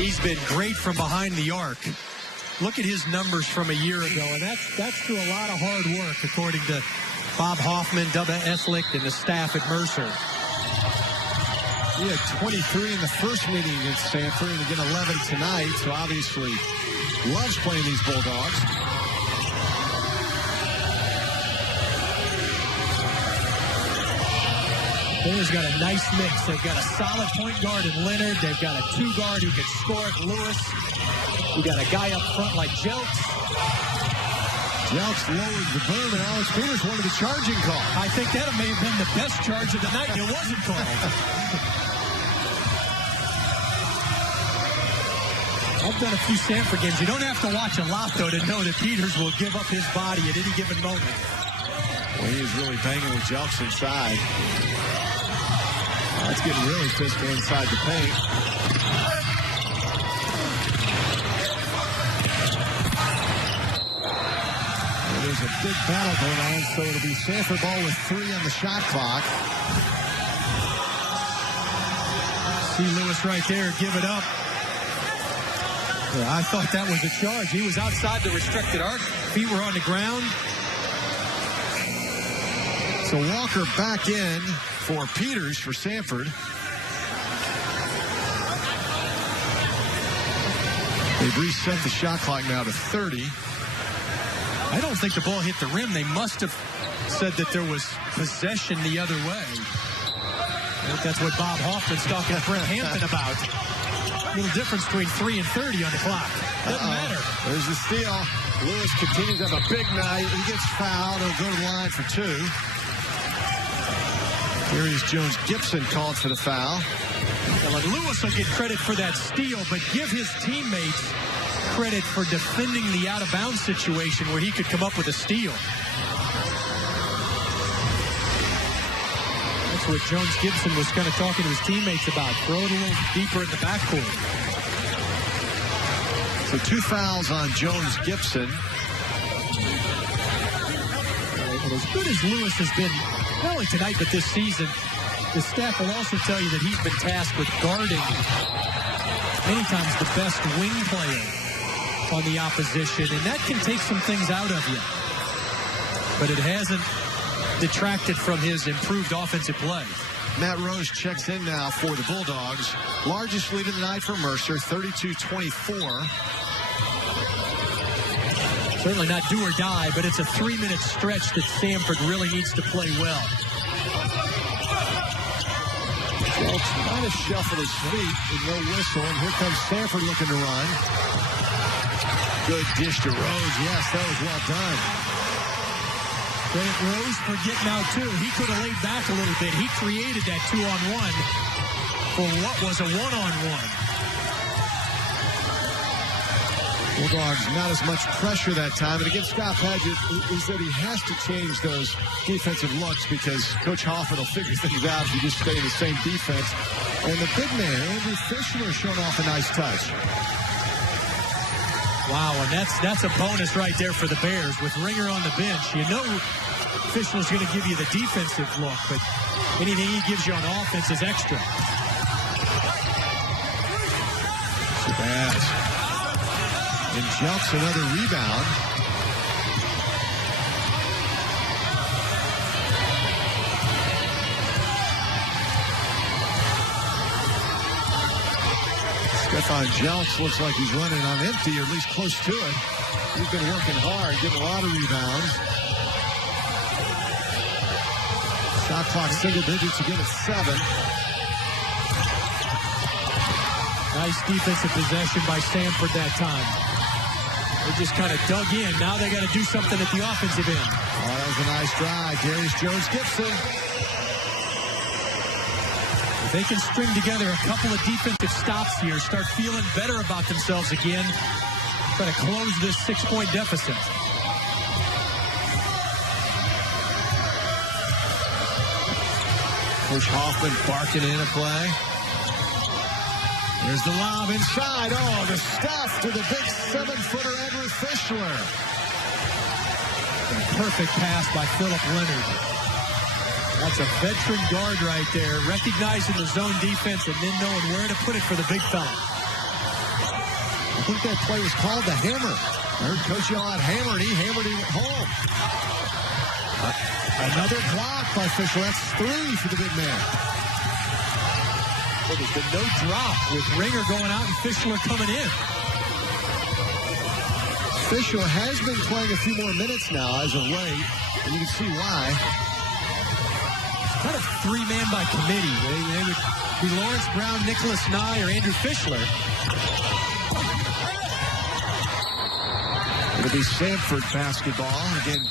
He's been great from behind the arc. Look at his numbers from a year ago, and that's through a lot of hard work, according to Bob Hoffman, Dubba Eslick, and the staff at Mercer. He had 23 in the first meeting against Samford, and again 11 tonight, so obviously loves playing these Bulldogs. Bears got a nice mix. They've got a solid point guard in Leonard. They've got a two-guard who can score it, Lewis. We got a guy up front like Jelks. Jelks lowered the boom, and Alex Peters wanted the charging call. I think that may have been the best charge of the night, and it wasn't called. I've done a few Samford games. You don't have to watch a lot, though, to know that Peters will give up his body at any given moment. Well, he is really banging with Jelks inside. That's getting really physical inside the paint. Well, there's a big battle going on, so it'll be Samford ball with 3 on the shot clock. See Lewis right there, give it up. Yeah, I thought that was a charge. He was outside the restricted arc. Feet were on the ground. So Walker back in for Peters for Samford. They've reset the shot clock now to 30. I don't think the ball hit the rim. They must have said that there was possession the other way. I think that's what Bob Hoffman's talking to Brent Hampton about. A little difference between 3 and 30 on the clock. Doesn't matter. There's the steal. Lewis continues to have a big night. He gets fouled. He'll go to the line for 2. Darius Jones-Gibson called for the foul. Well, Lewis will get credit for that steal, but give his teammates credit for defending the out-of-bounds situation where he could come up with a steal. That's what Jones-Gibson was kind of talking to his teammates about. Throw it a little deeper in the backcourt. So 2 fouls on Jones-Gibson. And as good as Lewis has been, not only tonight, but this season, the staff will also tell you that he's been tasked with guarding many times the best wing player on the opposition, and that can take some things out of you. But it hasn't detracted from his improved offensive play. Matt Rose checks in now for the Bulldogs. Largest lead of the night for Mercer, 32-24. Certainly not do or die, but it's a 3-minute stretch that Samford really needs to play well. Jelks trying to shuffle his feet with no whistle, and here comes Samford looking to run. Good dish to Rose. Yes, that was well done. Credit Rose for getting out, too. He could have laid back a little bit. He created that 2-on-1 for what was a 1-on-1. Bulldogs not as much pressure that time. And again, Scott Padgett is that he has to change those defensive looks because Coach Hoffman will figure things out if you just stay in the same defense. And the big man, Andrew Fischler, showing off a nice touch. Wow, and that's a bonus right there for the Bears with Ringer on the bench. You know Fischler's going to give you the defensive look, but anything he gives you on offense is extra. Bad. And Jelks another rebound. Stefan Jelks looks like he's running on empty, or at least close to it. He's been working hard, getting a lot of rebounds. Shot clock single digits again at 7. Nice defensive possession by Samford that time. They just kind of dug in. Now they got to do something at the offensive end. Oh, that was a nice drive. Darius Jones-Gibson. If they can string together a couple of defensive stops here, start feeling better about themselves again, try to close this 6-point deficit. Coach Hoffman barking in a play. There's the lob inside. Oh, the stuff to the big 7-footer Andrew Fischler. Perfect pass by Philip Leonard. That's a veteran guard right there, recognizing the zone defense and then knowing where to put it for the big fella. I think that play was called the hammer. I heard Coach yell out hammer, and he hammered him home. Another block by Fischler. That's 3 for the big man. Well, there's been no drop with Ringer going out and Fischler coming in. Fischler has been playing a few more minutes now as of late, and you can see why. Kind of 3-man by committee. They would be Lawrence Brown, Nicholas Nye, or Andrew Fischler. It'll be Samford basketball. Again,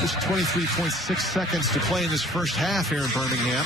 just 23.6 seconds to play in this first half here in Birmingham.